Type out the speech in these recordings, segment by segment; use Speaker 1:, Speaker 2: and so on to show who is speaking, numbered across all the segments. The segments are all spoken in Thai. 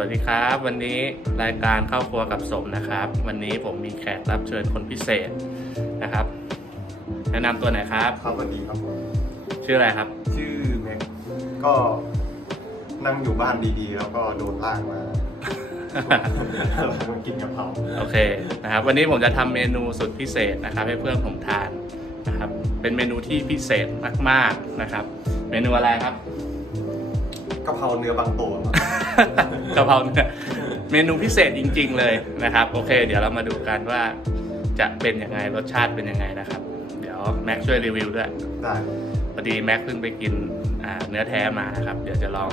Speaker 1: วัสดีครับ วันนี้รายการเข้าครัวกับสมนะครับ วันนี้ผมมีแขกรับเชิญคนพิเศษนะครับ แนะนำตัวหน่อยครับ
Speaker 2: ครับสวัสดีครับผม
Speaker 1: ชื่ออะไรครับ
Speaker 2: ชื่อแม็กก็นั่งอยู่บ้านดีๆ แล้วก็โดนล่างมา มากินกะเพรา
Speaker 1: โอเคนะครับ วันนี้ผมจะทำเมนูสุดพิเศษนะครับ ให้เพื่อนผมทานนะครับ เป็นเมนูที่พิเศษมากๆนะครับ เมนูอะไรครับ
Speaker 2: กะเพราเนื้อบางโตครับ
Speaker 1: กะเพราเนื้อเมนูพิเศษจริง ๆ เลยนะครับ โอเค เดี๋ยวเรามาดูกันว่าจะเป็นยังไงรสชาติเป็นยังไงนะครับ เดี๋ยวแม็กช่วยรีวิวด้วย
Speaker 2: ได้
Speaker 1: พอดีแม็กเพิ่งไปกินอ่าเนื้อแท้มาครับ เดี๋ยวจะลอง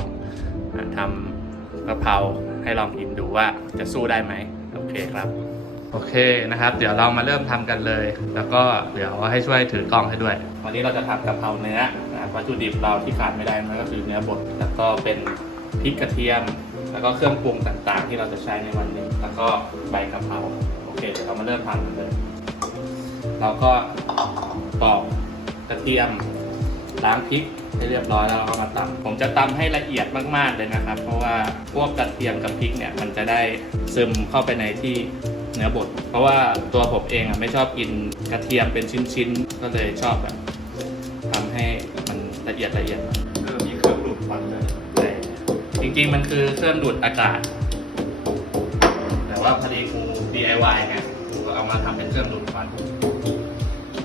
Speaker 1: อาทำกะเพราให้ลองกินดูว่าจะสู้ได้ไหมโอเคครับ โอเคนะครับ เดี๋ยวเรามาเริ่มทำกันเลย แล้วก็เดี๋ยวให้ช่วยถือกล้องให้ด้วย วันนี้เราจะทำกะเพราเนื้อนะครับวัตถุดิบเราที่ขาดไม่ได้มันก็คือเนื้อบดแล้วก็เป็น พริกกระเทียม แล้วก็เครื่องปรุงต่างๆ ที่เราจะใช้ในวันนี้ แล้วก็ใบกะเพราโอเคเดี๋ยวเรามาเริ่มทำกันเลย เราก็ปอกกระเทียมล้างพริกให้เรียบร้อยแล้วเราก็มาตำผมจะตำให้ละเอียดมากๆเลยนะครับ เพราะว่าพวกกระเทียมกับพริกเนี่ยมันจะได้ซึมเข้าไปในที่เนื้อบด เพราะว่าตัวผมเองอะไม่ชอบกินกระเทียมเป็นชิ้นๆ ก็เลยชอบแบบทำให้มันละเอียดละเอียด จริงๆ มันคือเครื่องดูดอากาศ แต่ว่าพอดีกู DIY ไงกูก็เอามาทำเป็นเครื่องดูดควัน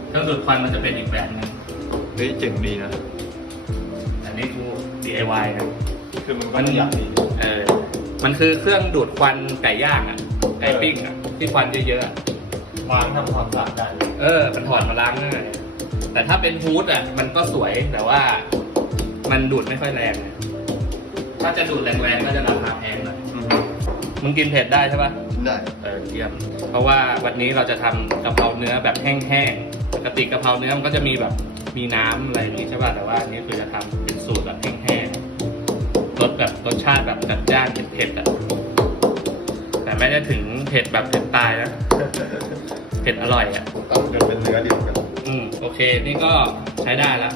Speaker 1: เครื่องดูดควันมันจะเป็นอีกแบบหนึง
Speaker 2: เฮ้ยเจ๋งดีนะ
Speaker 1: อันนี้กู DIY นะ
Speaker 2: คือมันก็ประหยัดดี
Speaker 1: เออ มันคือเครื่องดูดควันไก่ย่างอะ ไก่ปิ้งอะ ที่ควันเยอะๆอะ
Speaker 2: วางทำความสะอาดได้เลย
Speaker 1: เออ มันถอดมาล้างง่ายแต่ถ้าเป็นฮูดอะ มันก็สวยแต่ว่า มันดูดไม่ค่อยแรงอะ ถ้าจะดูดแรงๆก็จะราคาแพงหน่อย
Speaker 2: อืม
Speaker 1: มึงกินเผ็ดได้ใช่ปะ
Speaker 2: ได้
Speaker 1: เออเยี่ยม เพราะว่าวันนี้เราจะทำกะเพราเนื้อแบบแห้งๆ ปกติกะเพราเนื้อมันก็จะมีแบบมีน้ำอะไรอย่างนี้ใช่ป่ะแต่ว่าอันนี้คือจะทำเป็นสูตรแบบแห้งๆ รสแบบรสชาติแบบจัดจ้านเผ็ดๆอะ แต่ไม่ได้ถึงเผ็ดแบบเผ็ดตายนะ เผ็ดอร่อยอะ
Speaker 2: ตั้งกันเป็นเนื้อเดียวกัน
Speaker 1: อืมโอเค นี่ก็ใช้ได้แล้ว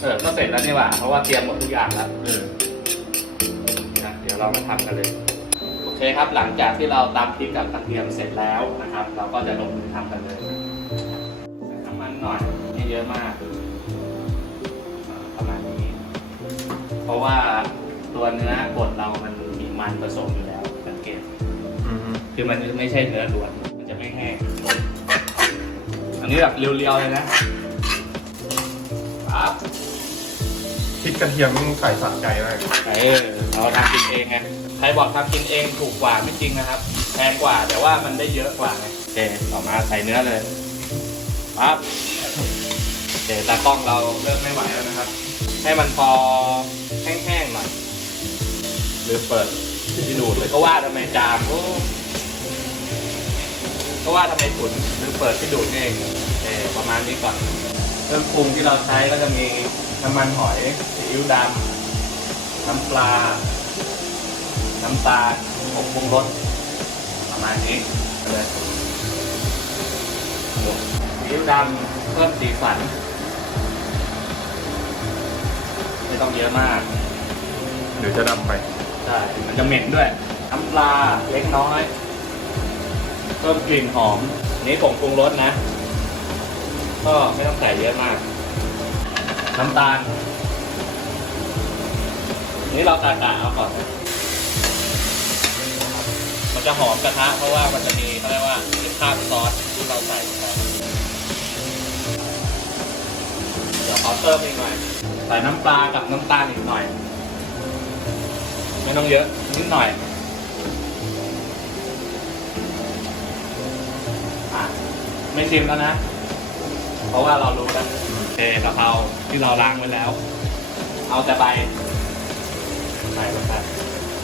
Speaker 1: เออ ก็เสร็จแล้วนี่หว่า เพราะว่าเตรียมหมดทุกอย่างแล้ว
Speaker 2: เออ
Speaker 1: นะเดี๋ ยวเรามาทำกันเลย โอเคครับ หลังจากที่เราตำพริกกับกระเทียมเสร็จแล้วนะครับ เราก็จะลงมือทำกันเลยใส่น้ำมันหน่อยไม่เยอะมากอ่าประมาณนี้ เพราะว่าตัวเนื้อบดเรามันมีมันผสมอยู่แล้วสังเกต
Speaker 2: อืม
Speaker 1: คือมันไม่ใช่เนื้อล้วนมันจะไม่แห้งอันนี้แบบเรียวๆเลยนะครับ
Speaker 2: พริกกระเทียมนี่ใส่สะใจมาก
Speaker 1: เออเราทำกินเองไงใครบอกทำกินเองถูกกว่าไม่จริงนะครับแพงกว่าแต่ว่ามันได้เยอะกว่าไงโอเคต่อมาใส่เนื้อเลยปั๊บโอเคตากล้องเราเริ่มไม่ไหวแล้วนะครับ ให้มันพอแห้งๆหน่อยหรือเปิดที่ดูดเลยก็ว่าทำไมจามโอ้ก็ว่าทำไมขุนหรือเปิดที่ดูดนี่เองโอเคประมาณนี้ก่อนเครื่องปรุงที่เราใช้ก็จะมี น้ำมันหอยซีอิ๊วดำน้ำปลา น้ำตาลผงปรุงรสประมาณนี้เลยซีอิ๊วดำเพิ่มสีสันไม่ต้องเยอะมาก
Speaker 2: เดี๋ยวจะดำไป
Speaker 1: ใช่มันจะเหม็นด้วยน้ำปลาเล็กน้อยเพิ่มกลิ่นหอม นี่ผงปรุงรสนะ ก็ไม่ต้องใส่เยอะมาก น้ำตาล นี่เรากะกะเอาก่อนนะมันจะหอมกระทะเพราะว่ามันจะมีเขาเรียกว่าคราบซอสที่เราใส่ลงไปเดี๋ยวขอเติมอีกหน่อย ใส่น้ำปลากับน้ำตาลอีกหน่อย ไม่ต้องเยอะนิดหน่อยอะไม่ชิมแล้วนะ เพราะว่าเรารู้กันโอเคกะเพราที่เราล้างไว้แล้ว เอาแต่ใบใส่ลงไป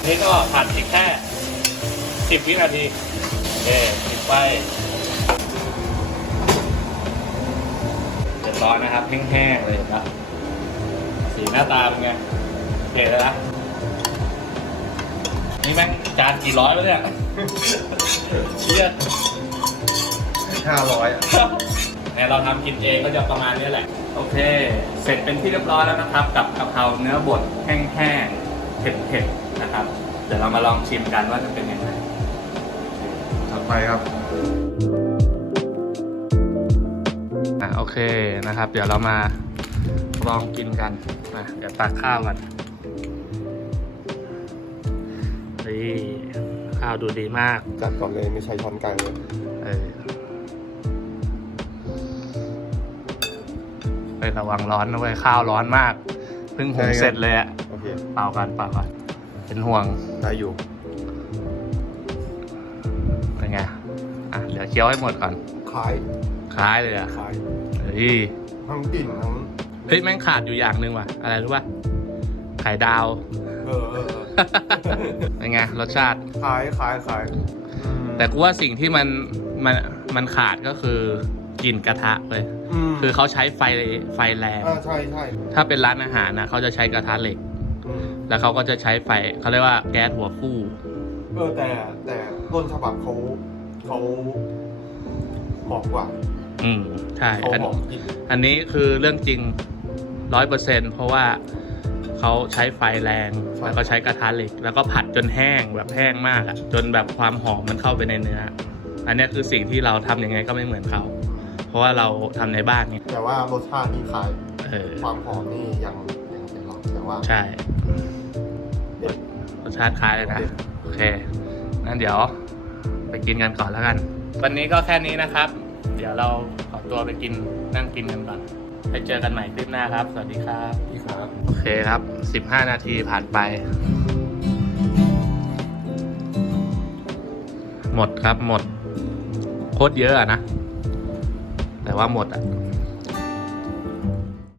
Speaker 1: นี่ก็ผัดอีกแค่สิบวินาทีโอเคปิดไฟเรียบร้อยนะครับ แห้งๆเลยเห็นปะสีหน้าตาเป็นไงโอเคแล้วนะนี่แม่งจานกี่ร้อยวะเนี่ยเชี่ย
Speaker 2: ห้าร้อยอะ
Speaker 1: เนี่ยเราทำกินเองก็จะประมาณนี้แหละ โอเค เสร็จเป็นที่เรียบร้อยแล้วนะครับ กับกะเพราเนื้อบดแห้งๆเผ็ดๆนะครับ เดี๋ยวเรามาลองชิมกันว่าจะเป็นยังไง
Speaker 2: ถัดไปครับ
Speaker 1: อะโอเคนะครับ เดี๋ยวเรามาลองกินกันนะเดี๋ยวตักข้าวกันนี่ข้าวดูดีมาก
Speaker 2: จัดก่อนเลยไม่ใช้ช้อนกลางเลย
Speaker 1: เออ ไประวังร้อนนะเว้ยข้าวร้อนมาก เพิ่งหุงเสร็จเลยอะ
Speaker 2: โอเค
Speaker 1: เปล่ากันเปล่ากันเป็นห่วง
Speaker 2: ได้อยู่
Speaker 1: เป็นไงอะเดี๋ยวเคี้ยวให้หมดก่อน
Speaker 2: ขาย
Speaker 1: คล้ายเลยอะ
Speaker 2: ขาย
Speaker 1: เฮ้ย
Speaker 2: ทั้งกลิ่นทั้ง
Speaker 1: เฮ้ยแม่งขาดอยู่อย่างหนึ่งว่ะ อะไรรู้ป่ะไข่ดาว
Speaker 2: เออเออเออ
Speaker 1: เป็นไงรสชาติ
Speaker 2: ขายขายขายอืม
Speaker 1: แต่กูว่าสิ่งที่มันมันมันขาดก็คือ กลิ่นกระทะเลย
Speaker 2: ม
Speaker 1: คือเขาใช้ไฟไฟแรง
Speaker 2: อ่าใช่ใช่
Speaker 1: ถ้าเป็นร้านอาหารนะเขาจะใช้กระทะเหล็ก
Speaker 2: อืม
Speaker 1: แล้วเขาก็จะใช้ไฟเขาเรียกว่าแก๊สหัวฟู่
Speaker 2: เออแต่แต่ต้นฉบับเขาเขาเหมาะกว่า
Speaker 1: อืมใช่
Speaker 2: เขา
Speaker 1: อัน
Speaker 2: หอมกลิ่น
Speaker 1: อันนี้คือเรื่องจริงร้อยเปอร์เซ็นเพราะว่าเขาใช้ไฟแรง แล้วก็ใช้กระทะเหล็ก แล้วก็ผัดจนแห้งแบบแห้งมากอะจนแบบความหอมมันเข้าไปในเนื้อ อันเนี้ยคือสิ่งที่เราทำยังไงก็ไม่เหมือนเขาเพ ราะว่าเราทำในบ้านไง
Speaker 2: แต่ว่ารสชาตินี่ขาย
Speaker 1: เออ
Speaker 2: ความหอมนี่ยังยังเป็นหลักแต่ว่า
Speaker 1: ใช่
Speaker 2: เด็ด
Speaker 1: รสชาติคล้ายเลยนะโอเคงั้นเดี๋ยวไปกินกันก่อนแล้วกัน วันนี้ก็แค่นี้นะครับ เดี๋ยวเราขอตัวไปกินนั่งกินกันก่อนไปเจอกันใหม่คลิปหน้าครับ สวัสดีครับ
Speaker 2: พี่ครับ
Speaker 1: โอเคครับ 15 นาทีผ่านไป หมดครับหมดโคตรเยอะอะนะ રહેવા